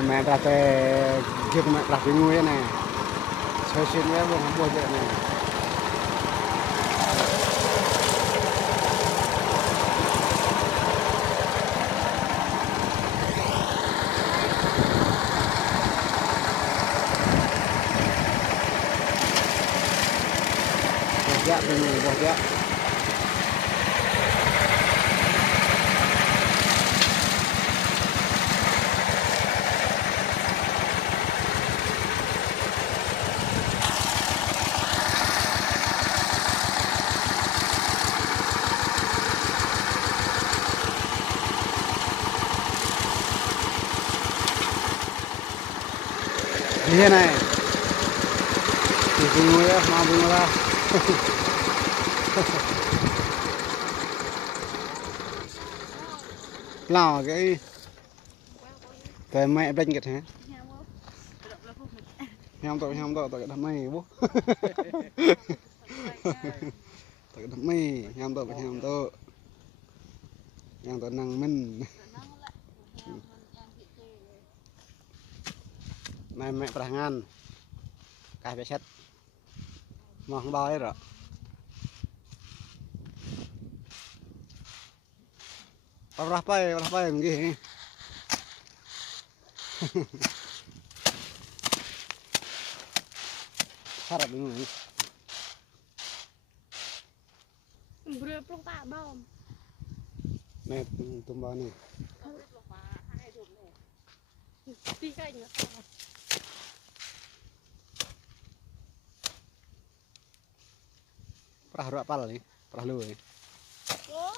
mẹ ra tè giật mẹ đặt cái nguôi này chơi xuyên với vùng bùa vậy này bùa dạ bên người bùa dạ như thế này thì vùng người mà vùng ra lò cái mẹ bênh kìt hả heo tội tội đam mê bố tội đam mê heo tội năng minh này mẹ perangan cái bé sét mà không bao rồi berapa yang gini harap ini berapa tak bom nih tumbang nih tiga ini pernah berapa nih pernah lu nih oh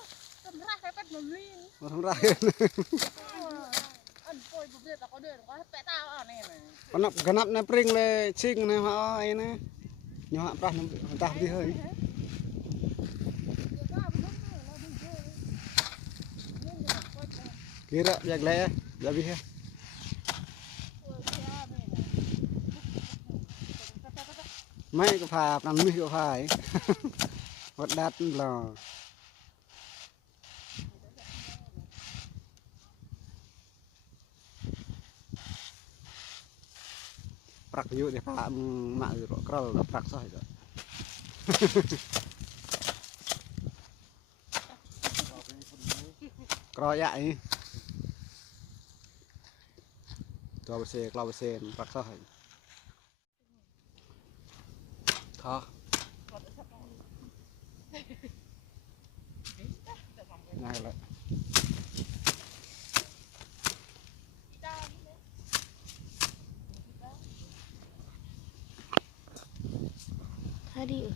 merah pepet membeli orang merah Ôi, bố biết là có đường có pẹ tao ở này này. con ganap na pring le ching na ha ai na nyo pra ta đi hơi kira jak le ya bi ha mấy cái phà nằm mi cái phà ấy vật đắt là prak yuk deh pak mak itu kerol prak sah itu keroyak ini kalau besen prak sah thọ này lại Tadi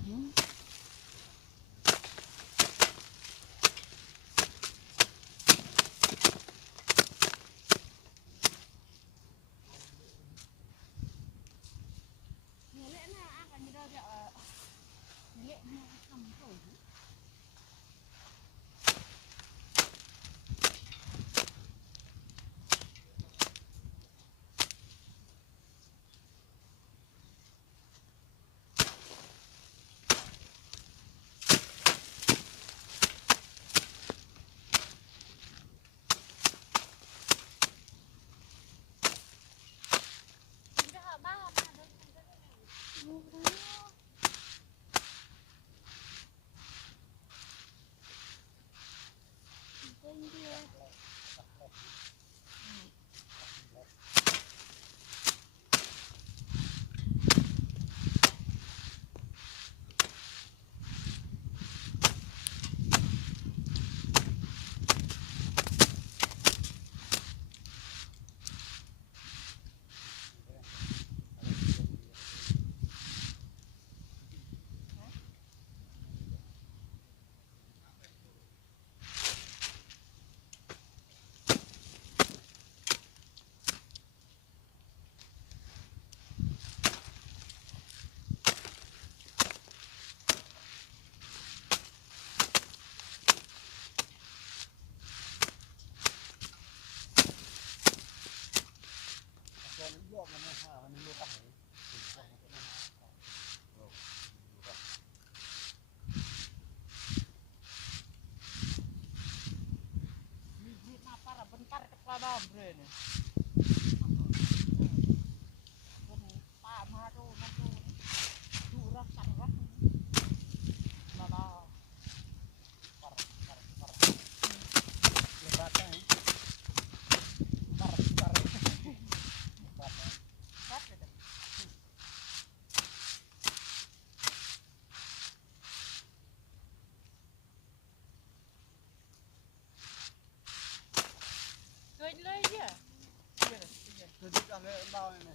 tôi đi ra lên bao này này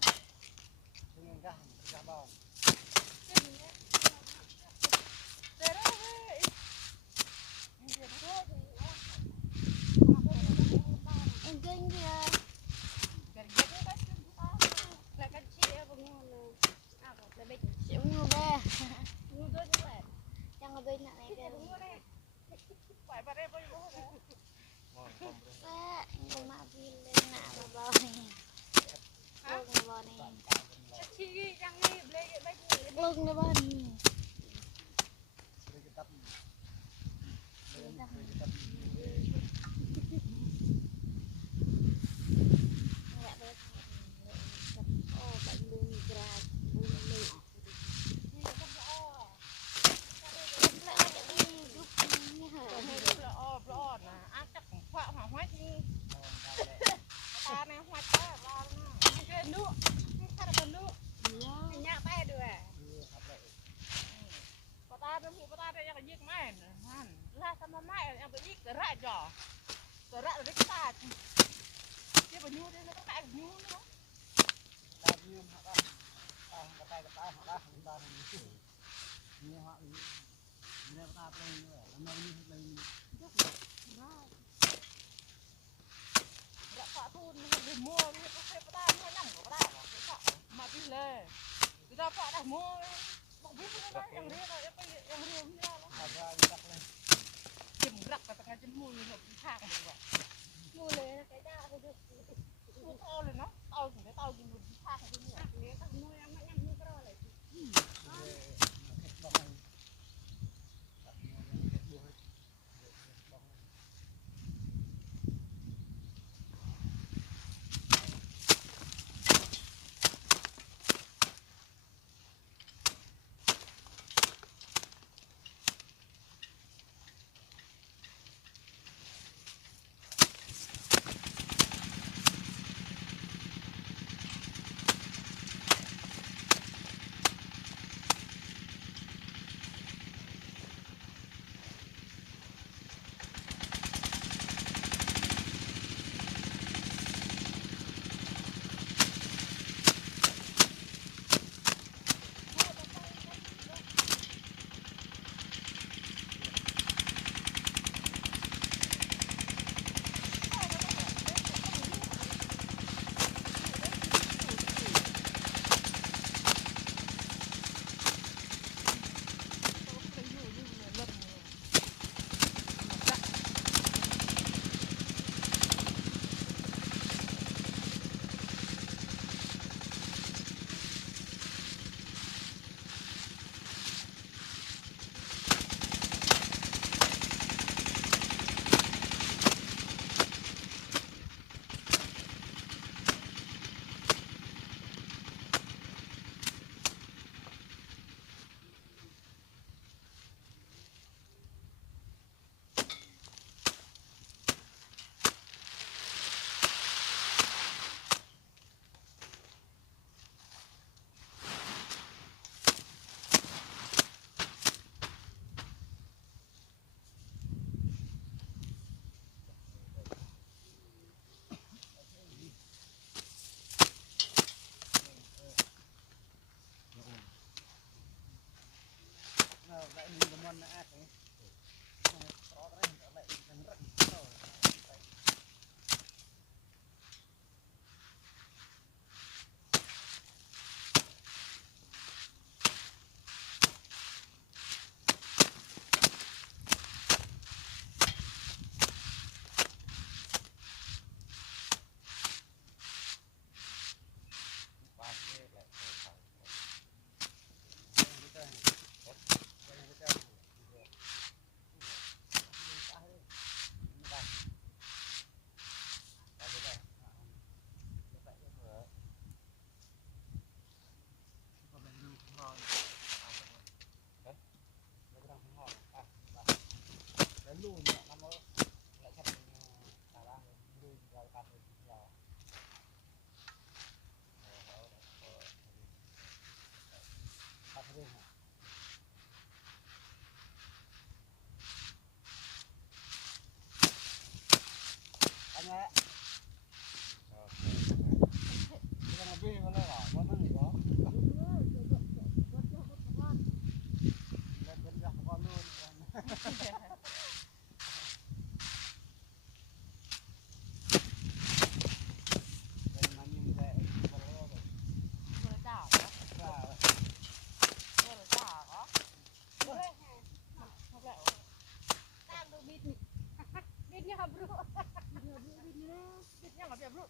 dengan gah bao Anjing dia. Là cái chị em cũng ngon. À, là bên chị mua bè. Mua đôi như vậy. Yang ngebeli nak naik ke. Phải vào đây bao nhiêu rồi? Pak, ini mak bilang nak bawa ni. Lung bawa ni. Chị yang ni beli baik ni. Lung bawa ni. Oh, bạn lung gerak, lung lung.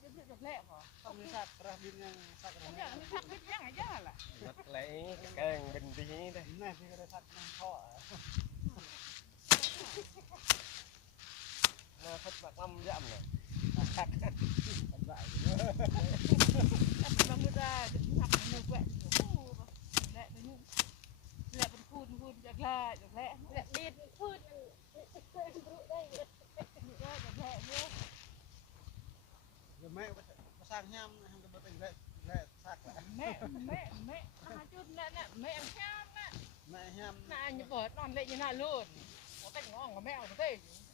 จะแผลพอ ต้องมีสักกระบินยังสักกระบิน อย่างนี้ทักไม่ยังไงย่าล่ะ นักไหลแกงเป็นดีได้ แม่ที่ก็ได้สักน้ำท่อ น่าพัดแบบลำย่ำเลย ทำได้เยอะ บางเวลาหักมือแหวะโอ้แหละเป็นแหละเป็นคูณจากแหละจากแหละ แบบเด็ดพูดมันรู้ได้เลย จากแหละเนี่ย เดี๋ยวแม่มาสร้างแฮมทำกันมาเป็นแร่สักแหละ แม่จุดนั่นน่ะแม่อังข้ามน่ะ แม่แฮม น่าจะเปิดนอนเละยังน่าเลื่อนว่าแต่งงกับแม่เอาเต้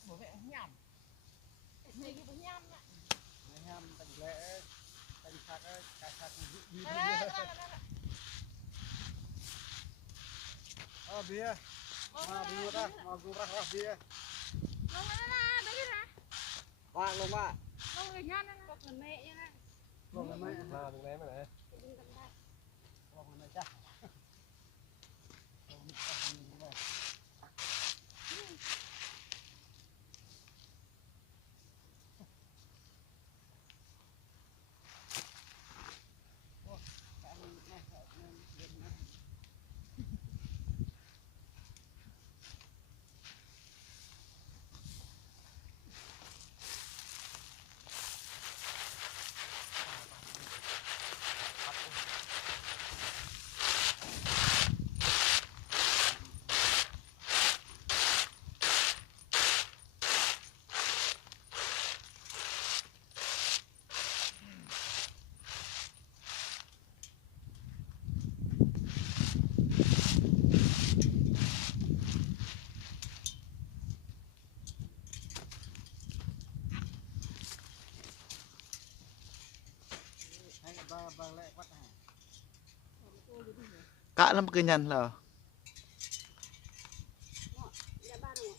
หัวแม่ย่ำนี่คือย่ำน่ะ แม่แฮมเป็นแร่เป็นสักกระสักยืด นั่น เบียร์มาดูนะมาดูรักเบียร์ ลงมาแล้วนะดูดินะ ว่างลงว่า ลงเลยงั้นนะ ก็คือแม่ยังไง ลงไหม มาตรงไหนมาไหน ดึงกันได้ ลงไหมจ้ะให้บางแรกวัดหา Kak làm cái nhân là อย่าบ้านหนู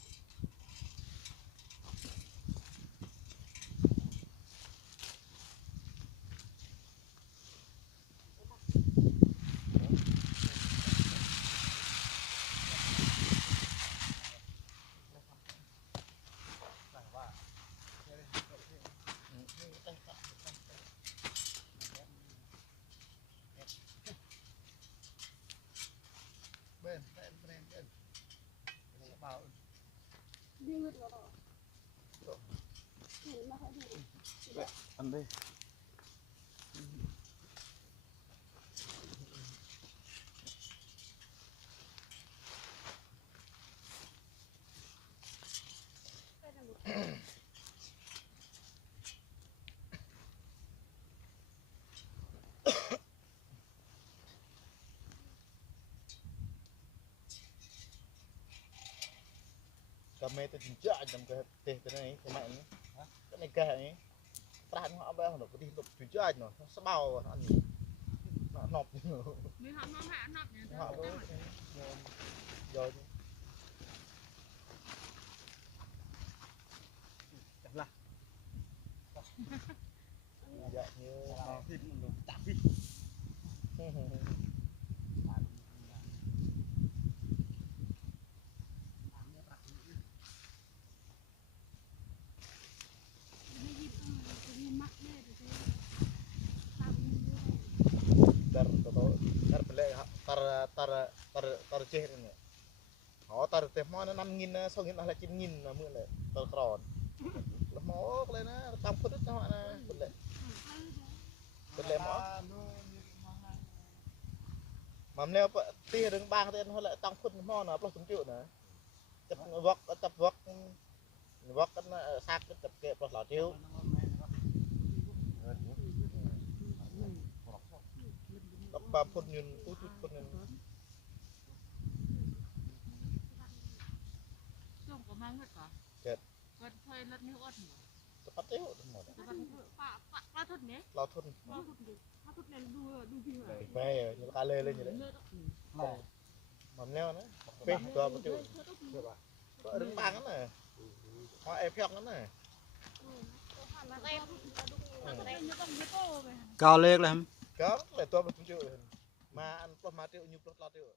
bên bảo ยืดก็เห็นไหมคะดู ăn đi ก็ไม่ต้องจิ้มจ้าจำก็เตะตัวนี้ทำไมนี่ก็ในแก่นี้ปลาเขาเอาไปเอาหนูก็ดีตบจิ้มจ้าหนูสบายอันนี้หนอบอยู่ มีหอมหาหนับเนี่ย họ có rồi chậm lại dạ như thịt mình chạm đi tar tar beli tar ceh ini họ tar teh mau 5.000 6.000 lah 9.000 lah mưa lại tar kron lah mau lên á tam phút đó họ nè beli mau mắm leo tia đứng bang tên họ lại tam phút mau nó plus 1 triệu nữa chập vóc cái xác cái chập kệ plus 1 triệu ba phút nhún phút phút nhún ช่วงประมาณเมื่อก่อน เจ็ด ก็เคยรถนิ้วอด จะปัดเตี้ยวทั้งหมด แต่มันปลาทุนเนี้ย เราทุน ปลาทุนดิปลาทุนเนี่ยดูพี่เหรอ ไปอยู่การเลยเลยอยู่เลย เลือด này มันแล้วนะเป็นตัวประตูก็ดึงบางนั่นน่ะพอไอ้เพียกนั่นน่ะ cao lên là ก็เลยตัวประตูมาอันพอมาเตี้ยวยุบรถเราเตี้ยว